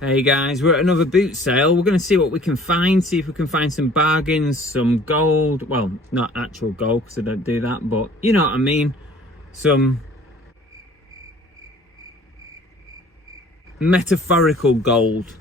Hey guys, we're at another boot sale. We're going to see what we can find, see if we can find some bargains, some gold. Well, not actual gold because I don't do that, but you know what I mean. Some metaphorical gold.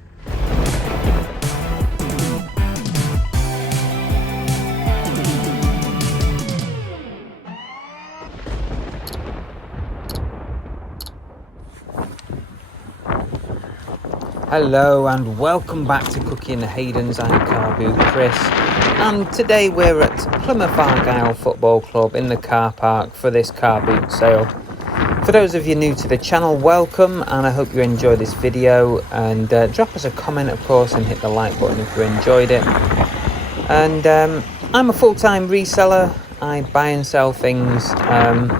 Hello and welcome back to Cookie and the Haydens. I'm car boot Chris, and today we're at Plymouth Argyle Football Club in the car park for this car boot sale. For those of you new to the channel, welcome, and I hope you enjoy this video, and drop us a comment of course and hit the like button if you enjoyed it. And I'm a full-time reseller. I buy and sell things, and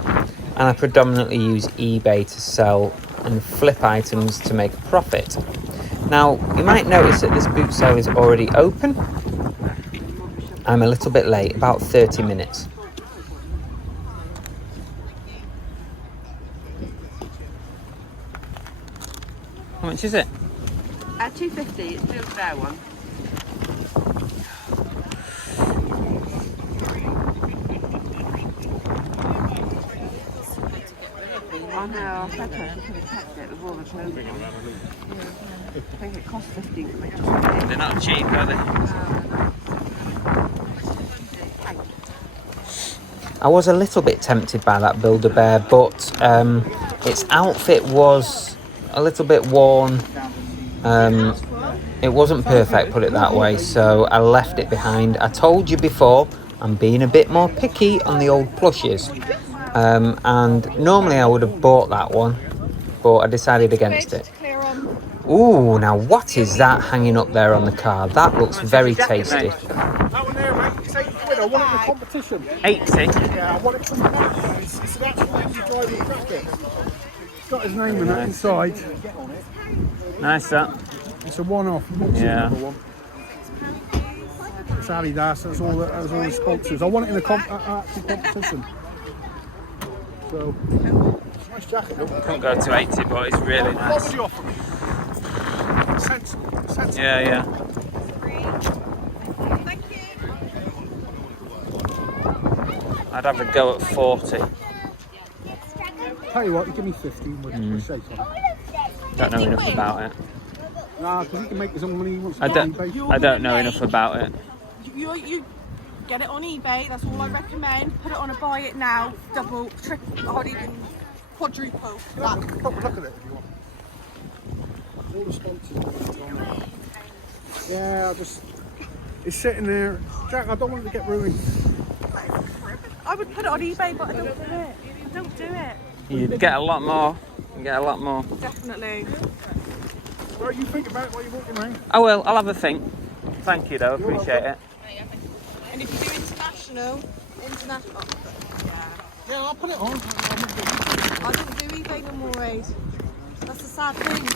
I predominantly use eBay to sell and flip items to make a profit. Now, you might notice that this boot sale is already open. I'm a little bit late, about 30 minutes. How much is it? $2.50, it's still a fair one. I know, I said to her she could have kept it with all the clothing on. I think it cost 15 quid. They're not cheap, are they? I was a little bit tempted by that Build-A-Bear, but its outfit was a little bit worn. It wasn't perfect, put it that way, so I left it behind. I told you before, I'm being a bit more picky on the old plushes. And normally I would have bought that one, but I decided against it. Ooh, now what is that hanging up there on the car? That looks very tasty. That one there, mate, it's 80 quid. I want it in the competition. 80? Yeah, I want it from the back. It's an actual engine driving jacket. It's got his name in that inside. Nice that. It's a one-off. Yeah. One. It's Adidas. That's all the sponsors. I want it in the actual competition. So, it's a nice jacket. Couldn't go to 80, but it's really What nice. would you offer me? Sensible. Yeah. I'd have a go at 40. Tell you what, you give me 15 with a shake on it. Don't know enough about it. Nah, because he can make his own money. He wants to I buy don't know enough about it. You get it on eBay, that's all I recommend. Put it on a buy it now, double, triple, or even quadruple. Look at it if you want. All the sponsors. Yeah, it's sitting there. Jack, I don't want it to get ruined. I would put it on eBay, but I don't do it. I don't do it. You'd get a lot more. Definitely. Well, you think about it while you're walking around. I will. I'll have a think. Thank you, though. Appreciate it. And if you do international, Yeah, I'll put it on. I don't do eBay no more, Aid. That's the sad thing.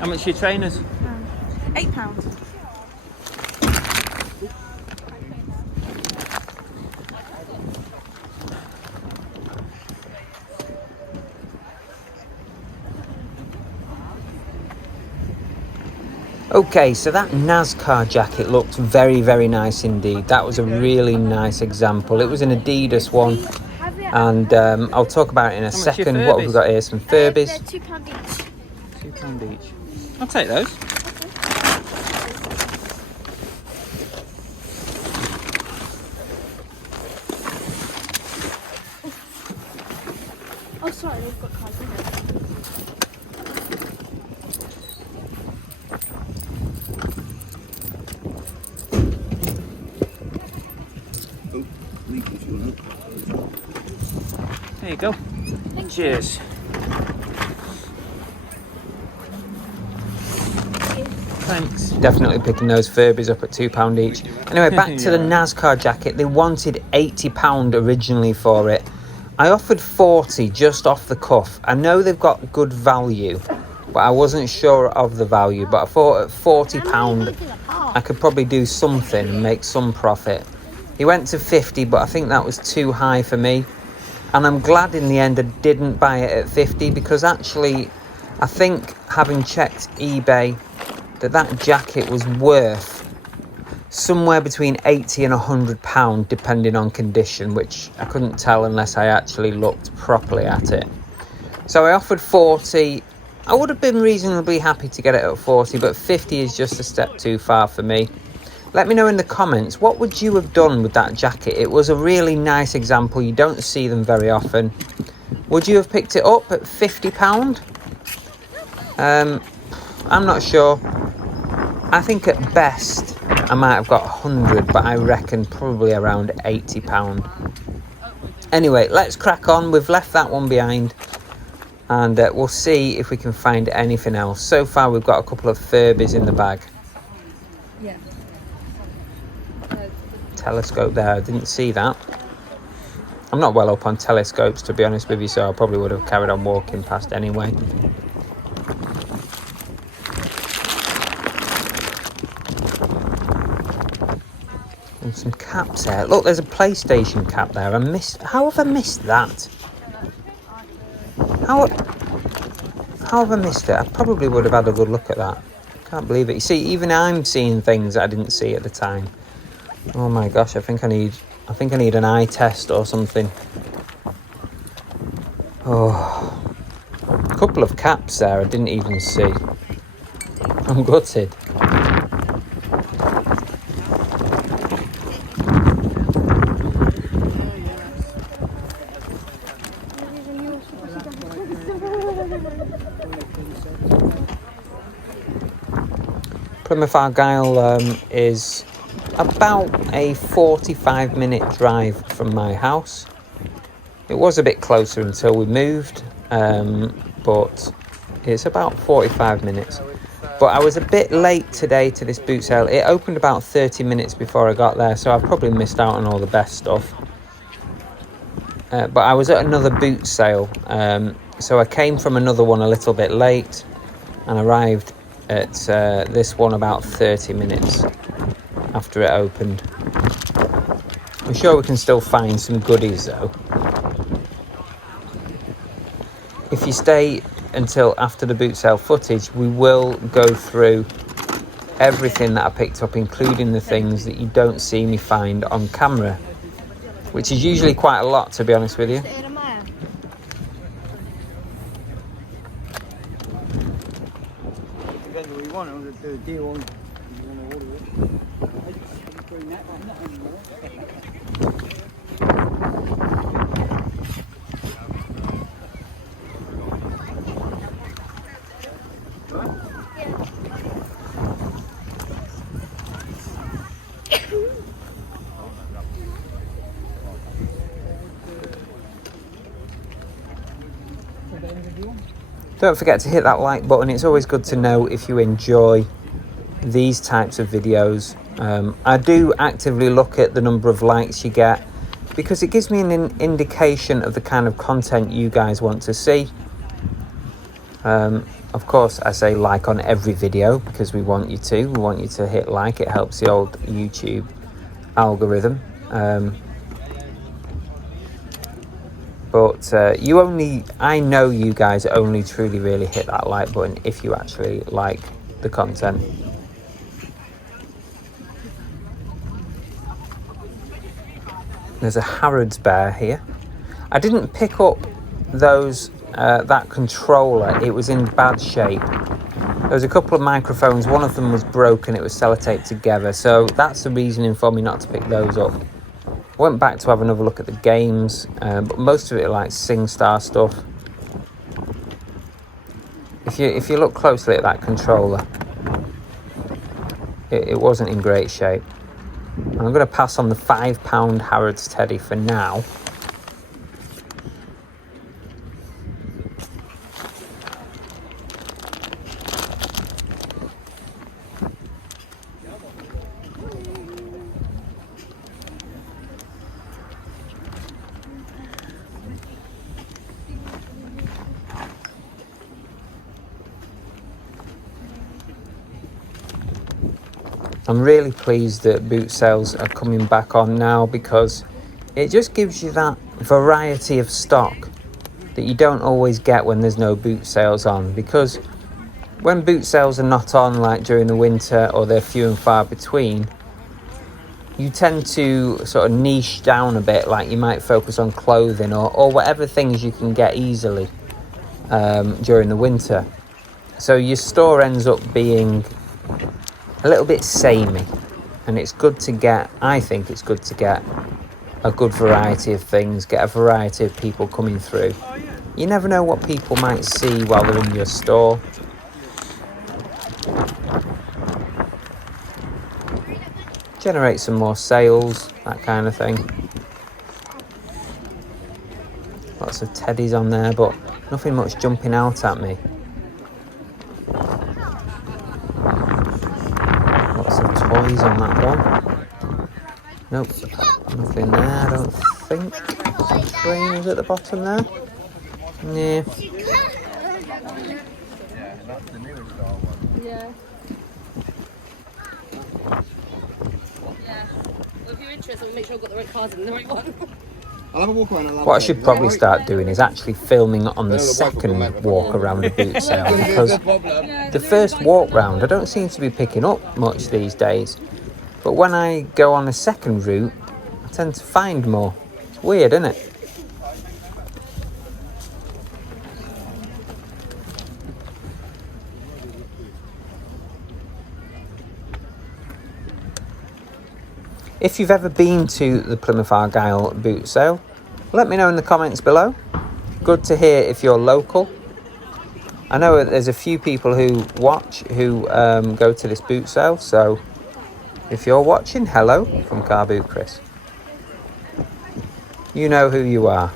How much are your trainers? £8. Okay, so that NASCAR jacket looked very, very nice indeed. That was a really nice example. It was an Adidas one, and I'll talk about it in a second. What have we got here? Some Furbies. They're £2 each. £2 each. I'll take those. Oh, sorry, we've got cards in here. There you go. Cheers. Thanks. Definitely picking those Furbies up at £2 each. Anyway, back to the NASCAR jacket. They wanted £80 originally for it. I offered 40 just off the cuff. I know they've got good value, but I wasn't sure of the value. But I thought at £40 I could probably do something and make some profit. He went to 50, but I think that was too high for me. And I'm glad in the end I didn't buy it at 50, because actually I think, having checked eBay, that jacket was worth somewhere between 80 and £100 depending on condition, which I couldn't tell unless I actually looked properly at it. So I offered 40. I would have been reasonably happy to get it at 40, but 50 is just a step too far for me. Let me know in the comments, what would you have done with that jacket? It was a really nice example. You don't see them very often. Would you have picked it up at £50? I'm not sure. I think at best I might have got 100, but I reckon probably around £80. Anyway, let's crack on. We've left that one behind, and we'll see if we can find anything else. So far we've got a couple of Furbies in the bag. Yeah. Telescope there, I didn't see that. I'm not well up on telescopes, to be honest with you, so I probably would have carried on walking past anyway. And some caps there. Look, there's a PlayStation cap there. How have I missed that? How have I missed it? I probably would have had a good look at that. Can't believe it. You see, even I'm seeing things that I didn't see at the time. Oh my gosh, I think I need an eye test or something. Oh, a couple of caps there I didn't even see. I'm gutted. Plymouth Argyle is about a 45-minute drive from my house. It was a bit closer until we moved, but it's about 45 minutes. But I was a bit late today to this boot sale. It opened about 30 minutes before I got there, so I've probably missed out on all the best stuff. But I was at another boot sale, so I came from another one a little bit late and arrived at this one about 30 minutes after it opened. I'm sure we can still find some goodies though. If you stay until after the boot sale footage, we will go through everything that I picked up, including the things that you don't see me find on camera, which is usually quite a lot, to be honest with you. Don't forget to hit that like button. It's always good to know if you enjoy these types of videos. I do actively look at the number of likes you get, because it gives me an indication of the kind of content you guys want to see. Of course, I say like on every video because we want you to hit like. It helps the old YouTube algorithm. But I know you guys only truly really hit that like button if you actually like the content. There's a Harrods bear here. I didn't pick up that controller. It was in bad shape. There was a couple of microphones. One of them was broken. It was sellotaped together. So that's the reasoning for me not to pick those up. I went back to have another look at the games, but most of it like SingStar stuff. If you look closely at that controller, it wasn't in great shape. I'm going to pass on the £5 Harrods Teddy for now. I'm really pleased that boot sales are coming back on now, because it just gives you that variety of stock that you don't always get when there's no boot sales on, because when boot sales are not on, like during the winter, or they're few and far between, you tend to sort of niche down a bit. Like you might focus on clothing or whatever things you can get easily during the winter. So your store ends up being a little bit samey, and it's good to get, I think it's good to get a good variety of things, get a variety of people coming through. You never know what people might see while they're in your store. Generate some more sales, that kind of thing. Lots of teddies on there, but nothing much jumping out at me. Lots of toys on that one. Nope, nothing there, I don't think. Some trainers at the bottom there. Yeah. Yeah. Well, if you're interested, we'll make sure I've got the right cards and the right one. I'll have a walk around. What I should probably start doing is actually filming on the second walk around a boot sale, because the first walk round I don't seem to be picking up much these days, but when I go on a second route I tend to find more. It's weird, isn't it? If you've ever been to the Plymouth Argyle boot sale, let me know in the comments below. Good to hear if you're local. I know there's a few people who watch who go to this boot sale, so if you're watching, hello from Car Boot Chris. You know who you are.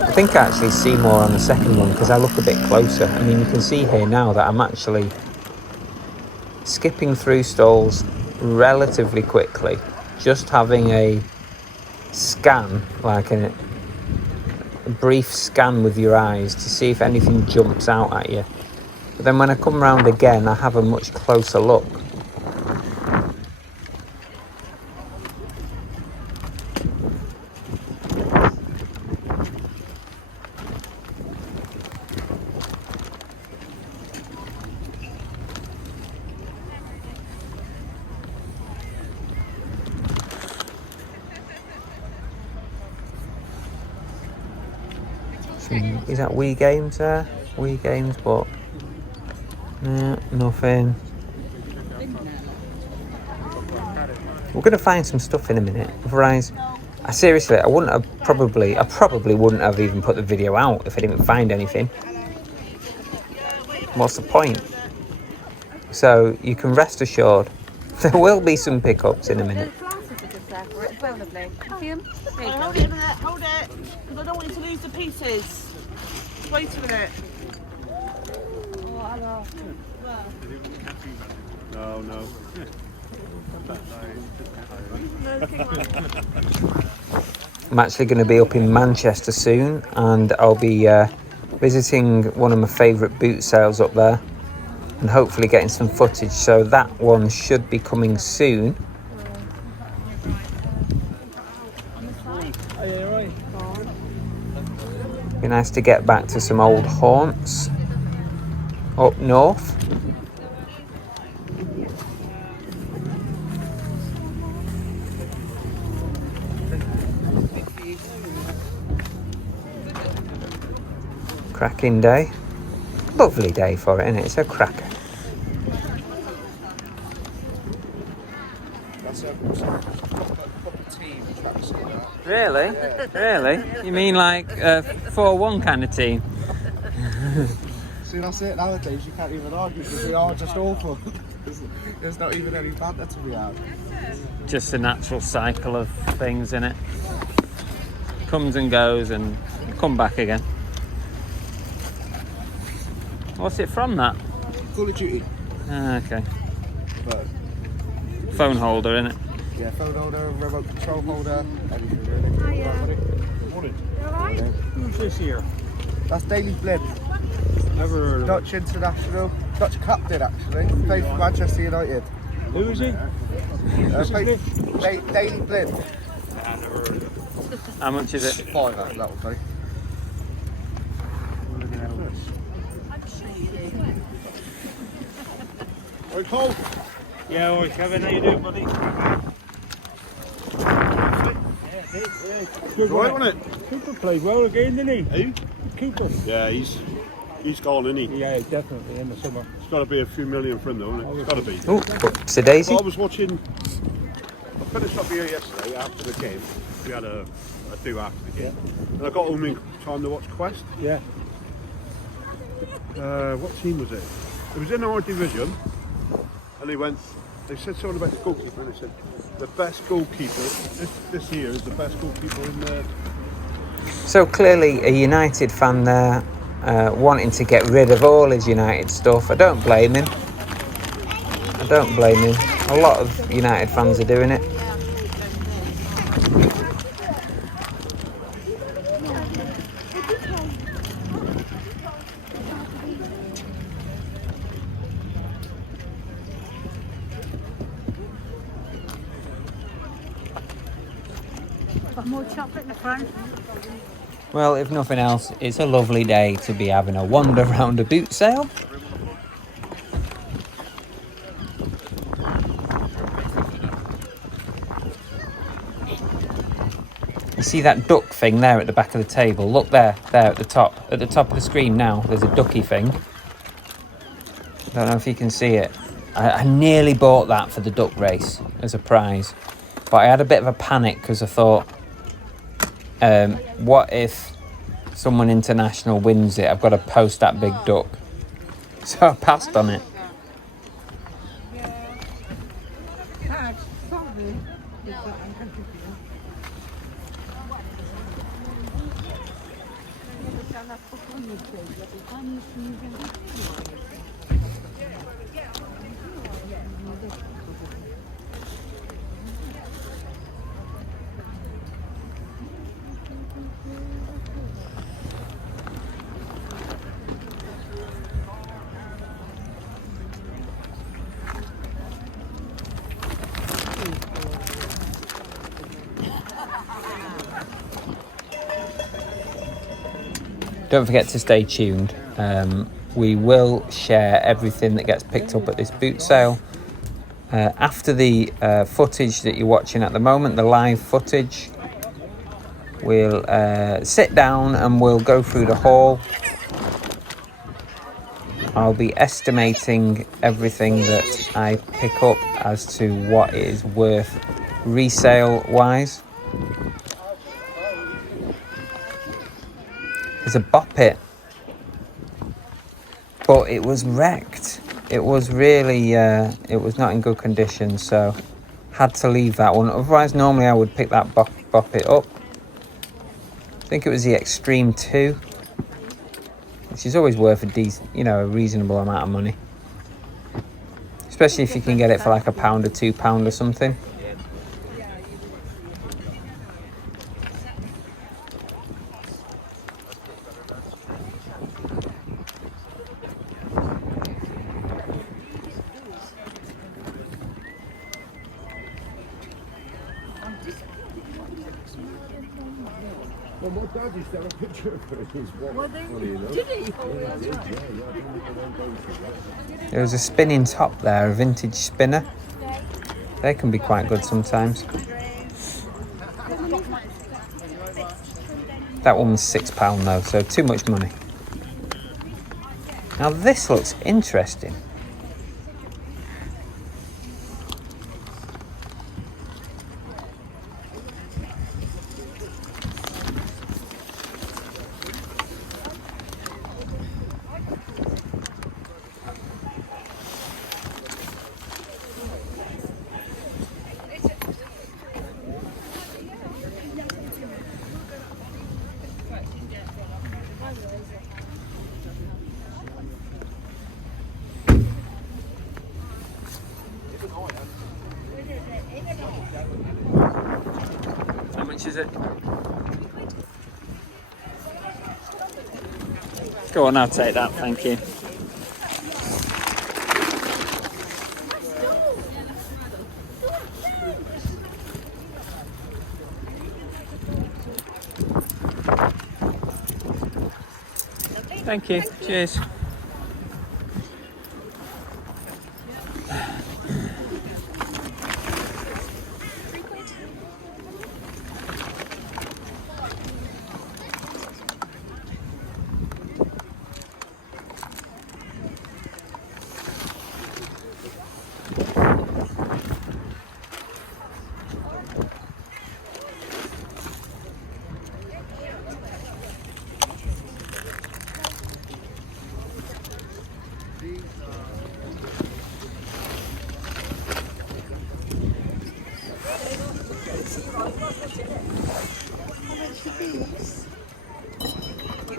I think I actually see more on the second one because I look a bit closer. I mean, you can see here now that I'm actually skipping through stalls relatively quickly, just having a scan, like a brief scan with your eyes to see if anything jumps out at you. But then when I come around again, I have a much closer look. Is that Wii games there? Wii games, but nothing. We're gonna find some stuff in a minute. Otherwise, I probably wouldn't have even put the video out if I didn't find anything. What's the point? So you can rest assured there will be some pickups in a minute. Hold it a minute, hold it. Because I don't want you to lose the pieces. Wait a minute. No. I'm actually going to be up in Manchester soon, and I'll be visiting one of my favourite boot sales up there and hopefully getting some footage, so that one should be coming soon. Be nice to get back to some old haunts up north. Cracking day. Lovely day for it, isn't it? It's a cracker. Really? Really? You mean like a 4-1 kind of team? See, that's it. Nowadays you can't even argue because they are just awful. There's not even any banter to be had. Just a natural cycle of things, innit? Comes and goes and come back again. What's it from, that? Call of Duty. Ah, okay. But, Phone holder, innit? yeah, phone holder, remote control holder, everything really. Hiya. Morning. You alright? Who's this here? That's Daily Blend. Never heard of Dutch international. Dutch captain, actually. Played for Manchester United. it. Who is he? Daily Blind. How much is it? 5 that will be. Right, Cole. Yeah, all right, Kevin, how you doing, buddy? Good, right, wasn't it? Cooper played well again, didn't he? Who? Cooper. Yeah, he's gone, isn't he? Yeah, definitely in the summer. It's got to be a few million for him, though, isn't it? It's got to be. Oh, whoops a daisy. Well, I was watching. I finished up here yesterday after the game. We had a do after the game, and I got home in time to watch Quest. Yeah. What team was it? It was in our division, and they said something about the goalkeeper, and they said the best goalkeeper this year is the best goalkeeper in the. So clearly a United fan there, wanting to get rid of all his United stuff. I don't blame him. A lot of United fans are doing it. More chocolate in the front. Well, if nothing else, it's a lovely day to be having a wander round a boot sale. You see that duck thing there at the back of the table? Look there at the top of the screen now. There's a ducky thing. Don't know if you can see it. I nearly bought that for the duck race as a prize, but I had a bit of a panic because I thought, what if someone international wins it? I've got to post that big duck. So I passed on it. Don't forget to stay tuned. We will share everything that gets picked up at this boot sale. After the footage that you're watching at the moment, the live footage, we'll sit down and we'll go through the haul. I'll be estimating everything that I pick up as to what it is worth resale wise. There's a Bop-It, but it was wrecked. It was really, it was not in good condition, so had to leave that one. Otherwise, normally I would pick that Bop-It up. I think it was the Extreme 2, which is always worth a reasonable amount of money, especially if you can get it for like £1 or £2 or something. Well, my dad used to have a picture of it. There was a spinning top there, a vintage spinner. They can be quite good sometimes. That one was £6 though, so too much money. Now this looks interesting. How much is it? Go on, I'll take that, thank you. Thank you. Cheers.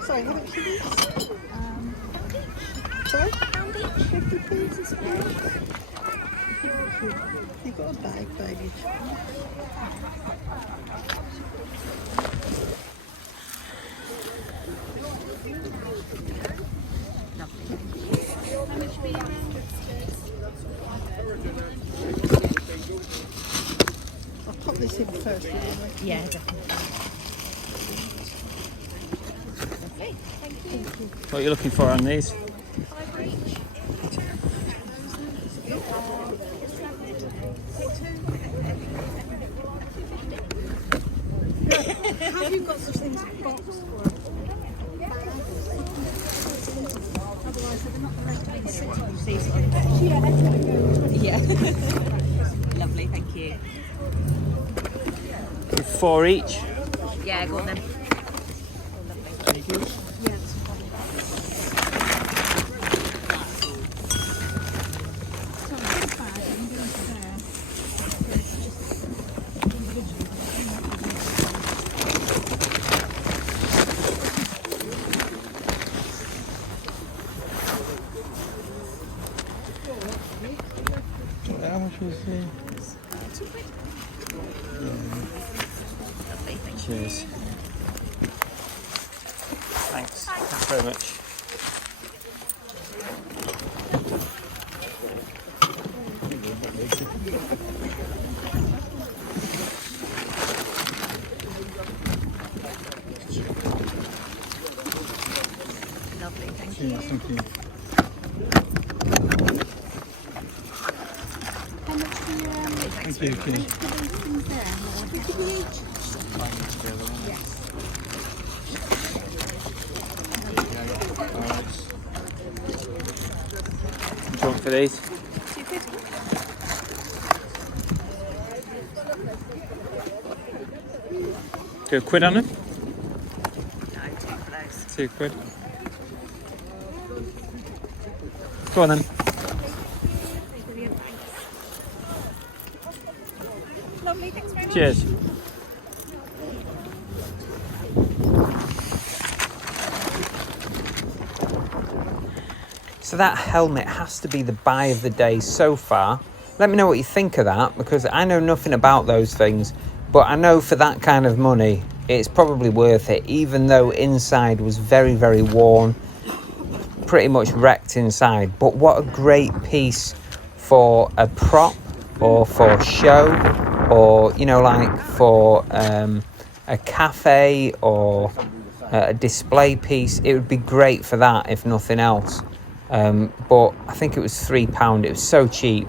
Sorry, how much are these? Sorry? 50p is You've got a bag, baby. I'll pop this in first, anyway. Yeah, definitely. What are you looking for on these? Have you got such things as box or otherwise they're not the right Yeah. Lovely, thank you. 4 each. Yeah, go on then. How much was it? Cheers. Thanks. Thanks very much. Lovely, thank you. Cheers, thank you. Thank you. Do you want for these? Do a quid on them? No, 2 for those. 2 quid. Go on then. Brilliant, thanks. Lovely, thanks very much. Cheers. So that helmet has to be the buy of the day so far. Let me know what you think of that, because I know nothing about those things, but I know for that kind of money it's probably worth it, even though inside was very, very worn, pretty much wrecked inside. But what a great piece for a prop or for show, or you know, like for a cafe or a display piece. It would be great for that, if nothing else. But I think it was £3. It was so cheap.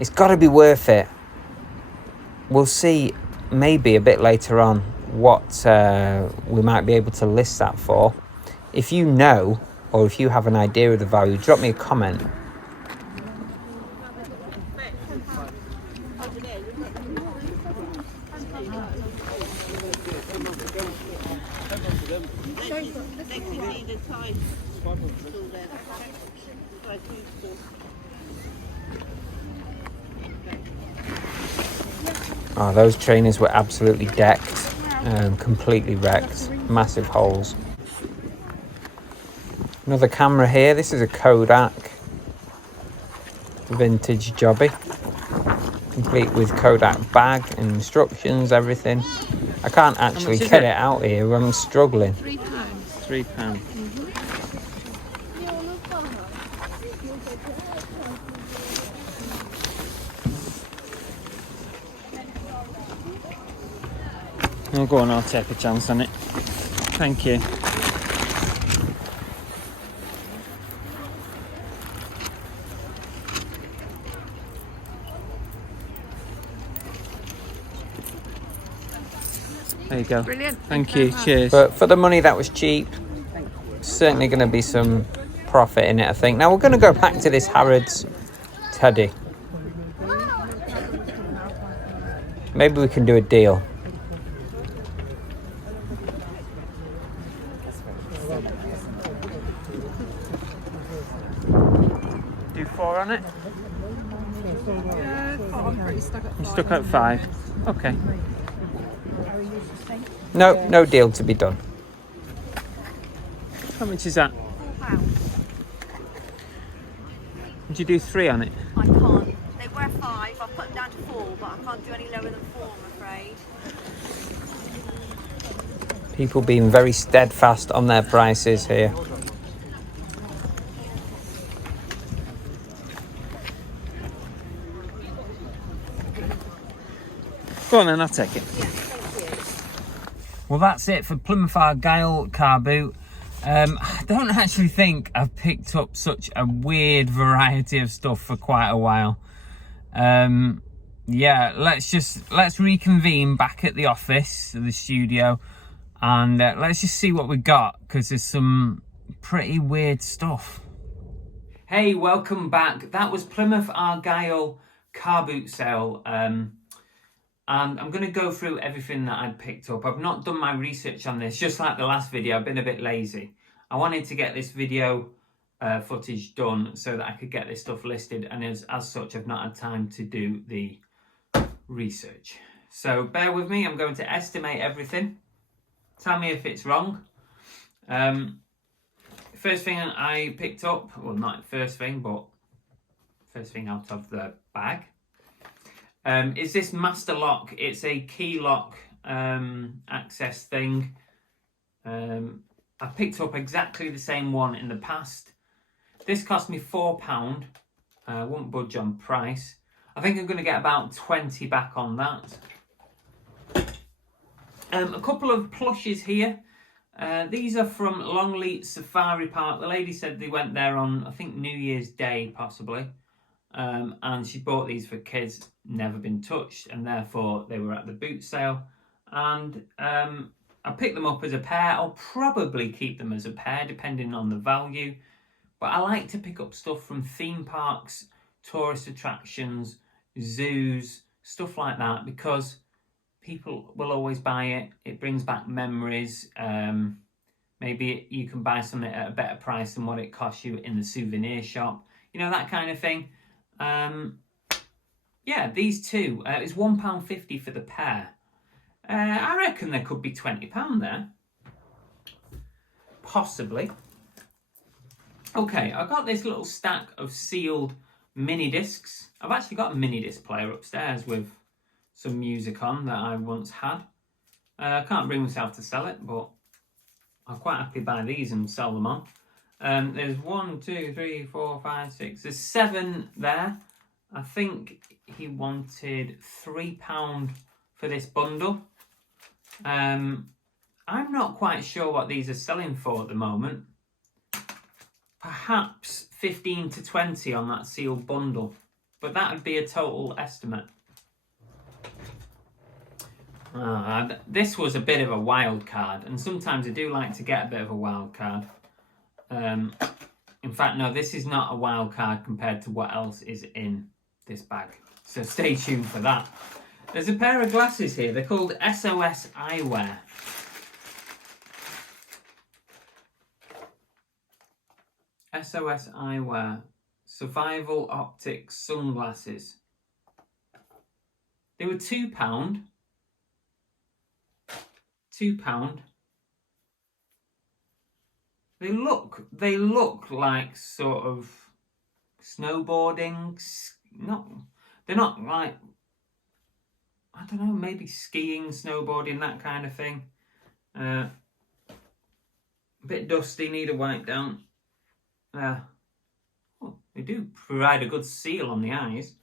It's got to be worth it. We'll see maybe a bit later on what we might be able to list that for. If you know, or if you have an idea of the value, drop me a comment. Oh, those trainers were absolutely decked, completely wrecked, massive holes. Another camera here. This is a Kodak vintage jobby, complete with Kodak bag and instructions, everything. I can't actually get it out here. I'm struggling. £3. £3. Oh, go on, I'll take a chance on it. Thank you. There you go. Brilliant. Thank you. Cheers. But for the money, that was cheap. Certainly going to be some profit in it, I think. Now we're going to go back to this Harrods teddy. Maybe we can do a deal. Do 4 on it? I'm pretty stuck at 5. You're stuck at 5. Okay. No deal to be done. How much is that? £4. Would you do 3 on it? I can't. They were 5. I put them down to 4, but I can't do any lower than 4, I'm afraid. People being very steadfast on their prices here. Go on then, I'll take it. Yeah, thank you. Well, that's it for Plymouth Argyle car boot. I don't actually think I've picked up such a weird variety of stuff for quite a while. Yeah, let's reconvene back at the office, the studio, and let's just see what we got, because there's some pretty weird stuff. Hey, welcome back. That was Plymouth Argyle car boot sale. And I'm going to go through everything that I'd picked up. I've not done my research on this, just like the last video. I've been a bit lazy. I wanted to get this video footage done so that I could get this stuff listed, and as such, I've not had time to do the research. So bear with me. I'm going to estimate everything. Tell me if it's wrong. First thing I picked up, well, not first thing, but first thing out of the bag, is this master lock. It's a key lock access thing. I picked up exactly the same one in the past. This cost me £4. I won't budge on price. I think I'm going to get about 20 back on that. A couple of plushes here. These are from Longley Safari Park. The lady said they went there on, I think, New Year's Day, possibly. And she bought these for kids, never been touched, and therefore they were at the boot sale. And I picked them up as a pair. I'll probably keep them as a pair, depending on the value. But I like to pick up stuff from theme parks, tourist attractions, zoos, stuff like that, because people will always buy it. It brings back memories. Maybe you can buy something at a better price than what it costs you in the souvenir shop. You know, that kind of thing. Yeah, these two. It's £1.50 for the pair. I reckon there could be £20 there. Possibly. Okay, I've got this little stack of sealed mini discs. I've actually got a mini disc player upstairs with some music on that I once had. I can't bring myself to sell it, but I'll quite happily buy these and sell them on. There's 1, 2, 3, 4, 5, 6. There's 7 there. I think he wanted £3 for this bundle. I'm not quite sure what these are selling for at the moment. Perhaps 15 to 20 on that sealed bundle, but that would be a total estimate. This was a bit of a wild card, and sometimes I do like to get a bit of a wild card. In fact, no, this is not a wild card compared to what else is in this bag, so stay tuned for that. There's a pair of glasses here. They're called SOS Eyewear. SOS Eyewear Survival Optics Sunglasses. They were £2. £2. They look like sort of snowboarding. They're not like, I don't know, maybe skiing, snowboarding, that kind of thing. A bit dusty, need a wipe down. They do provide a good seal on the eyes.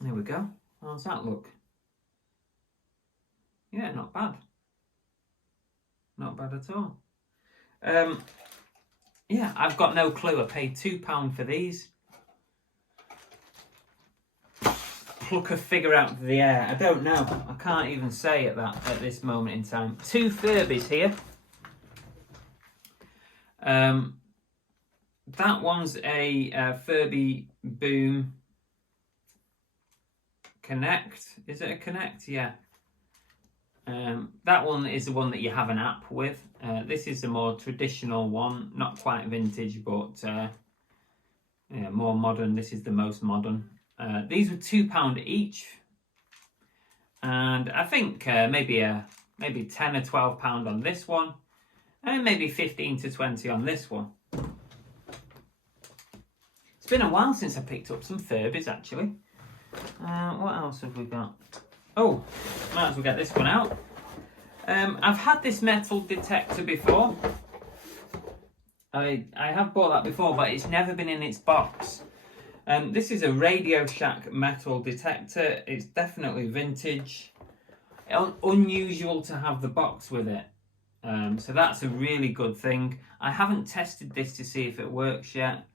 There we go. How's that look? Yeah, not bad. Not bad at all. Yeah, I've got no clue. I paid £2 for these. Pluck a figure out of the air. I don't know. I can't even say at this moment in time. 2 Furbies here. That one's a Furby Boom Connect. Is it a Connect? Yeah. That one is the one that you have an app with. This is the more traditional one, not quite vintage, but yeah, more modern. This is the most modern. These were £2 each, and I think maybe 10 or £12 on this one, and maybe 15 to 20 on this one. It's been a while since I picked up some Furbies actually. What else have we got? Oh, might as well get this one out. I've had this metal detector before. I have bought that before, but it's never been in its box. This is a Radio Shack metal detector. It's definitely vintage. Unusual to have the box with it. So that's a really good thing. I haven't tested this to see if it works yet.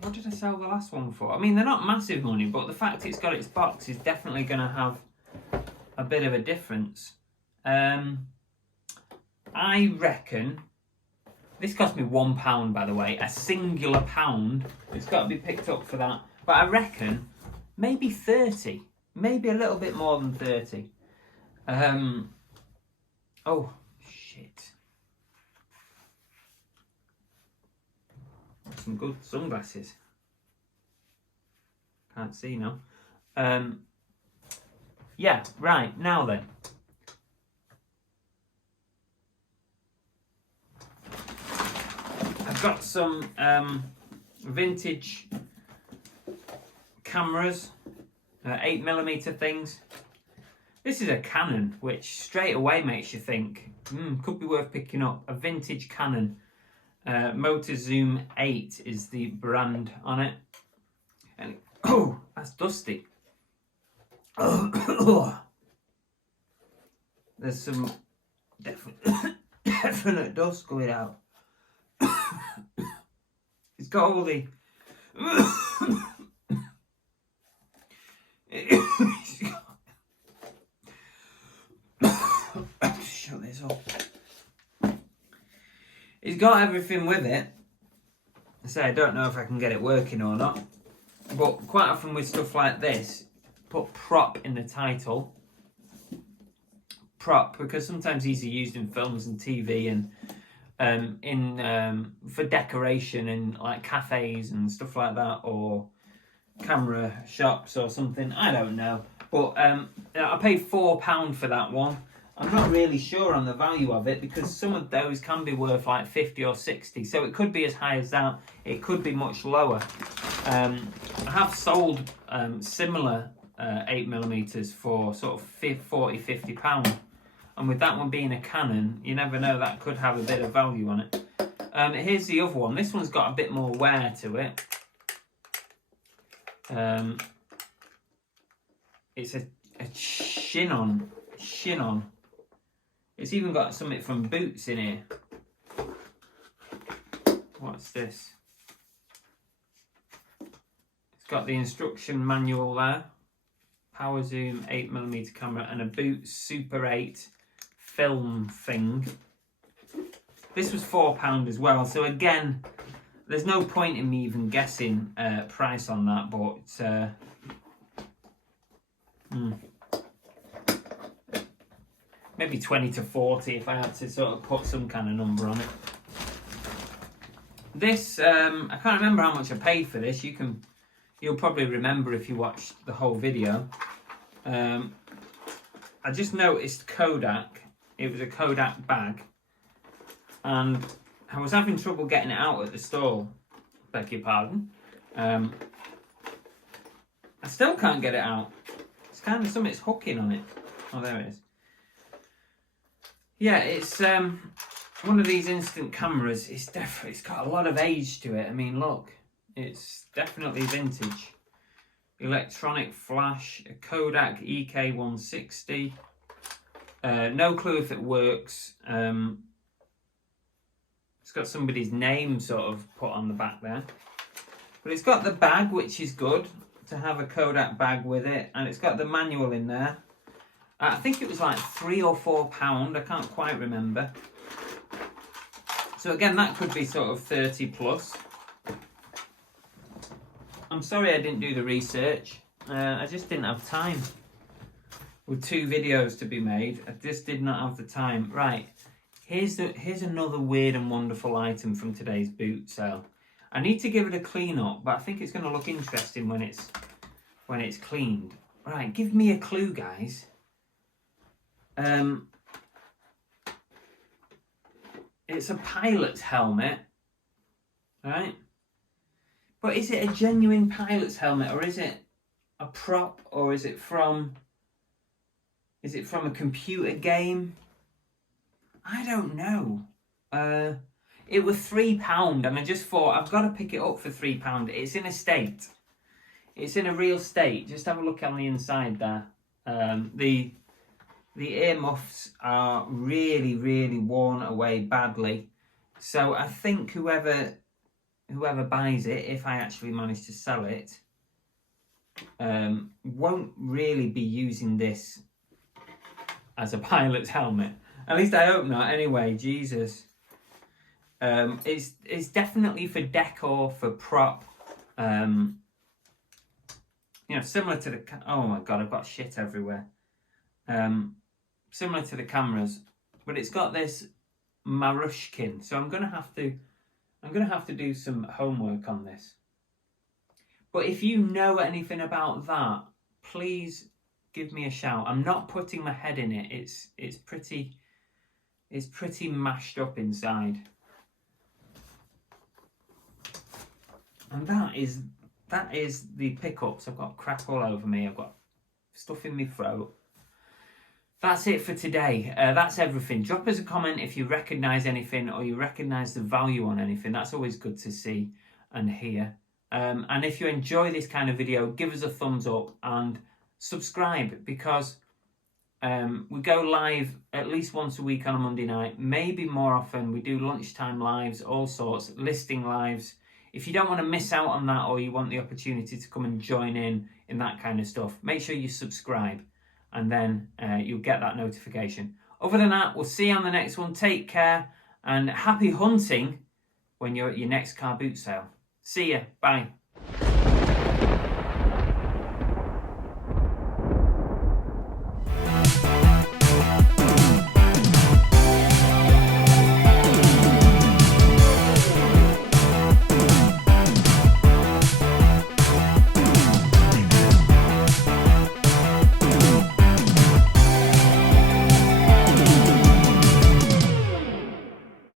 What did I sell the last one for? I mean, they're not massive money, but the fact it's got its box is definitely going to have a bit of a difference. I reckon... This cost me £1, by the way. A singular pound. It's got to be picked up for that. But I reckon maybe 30. Maybe a little bit more than 30. Oh, shit. Some good sunglasses. Can't see now. Yeah, right, now then. I've got some vintage cameras, 8mm things. This is a Canon, which straight away makes you think, could be worth picking up. A vintage Canon. Motor Zoom 8 is the brand on it. And oh, that's dusty. There's some definite dust going out. It's got all the shut this up. It's got everything with it. I say I don't know if I can get it working or not, but quite often with stuff like this, put prop in the title. Prop, because sometimes these are used in films and TV and for decoration in like cafes and stuff like that, or camera shops or something. I don't know, but I paid £4 for that one. I'm not really sure on the value of it because some of those can be worth like 50 or 60, so it could be as high as that. It could be much lower. I have sold similar 8mm for sort of £40-50. And with that one being a Canon, you never know, that could have a bit of value on it. Here's the other one. This one's got a bit more wear to it. It's a Chinon. It's even got something from Boots in here. What's this? It's got the instruction manual there. Power zoom 8mm camera and a Boots Super 8 film thing. This was £4 as well, so again, there's no point in me even guessing price on that, but maybe 20 to 40 if I had to sort of put some kind of number on it. This, I can't remember how much I paid for this. You'll probably remember if you watched the whole video. I just noticed Kodak. It was a Kodak bag, and I was having trouble getting it out at the stall. Beg your pardon. I still can't get it out. It's kind of something's hooking on it. Oh, there it is. Yeah, it's one of these instant cameras. It's got a lot of age to it. I mean, look, it's definitely vintage. electronic flash, a Kodak EK160. No clue if it works. It's got somebody's name sort of put on the back there. But it's got the bag, which is good to have a Kodak bag with it. And it's got the manual in there. I think it was like £3 or £4. I can't quite remember. So again, that could be sort of 30 plus. I'm sorry I didn't do the research. I just didn't have time. With 2 videos to be made, I just did not have the time. Right, here's another weird and wonderful item from today's boot sale. I need to give it a clean up, but I think it's going to look interesting when it's cleaned. Right, give me a clue, guys. It's a pilot's helmet, right? But is it a genuine pilot's helmet, or is it a prop, or is it from a computer game? I don't know. It was £3, and I just thought I've got to pick it up for £3. It's in a state. It's in a real state. Just have a look on the inside there. The earmuffs are really, really worn away badly. So I think whoever buys it, if I actually manage to sell it, won't really be using this as a pilot's helmet. At least I hope not. Anyway, Jesus. It's definitely for decor, for prop. You know, similar to the... Oh my God, I've got shit everywhere. Similar to the cameras, but it's got this Marushkin. So I'm gonna have to do some homework on this. But if you know anything about that, please give me a shout. I'm not putting my head in it. It's pretty mashed up inside. And that is the pickups. I've got crap all over me. I've got stuff in my throat. That's it for today. That's everything. Drop us a comment if you recognise anything or you recognise the value on anything. That's always good to see and hear. And if you enjoy this kind of video, give us a thumbs up and subscribe, because we go live at least once a week on a Monday night, maybe more often. We do lunchtime lives, all sorts, listing lives. If you don't want to miss out on that, or you want the opportunity to come and join in that kind of stuff, make sure you subscribe, and then you'll get that notification. Other than that, we'll see you on the next one. Take care, and happy hunting when you're at your next car boot sale. See ya. Bye.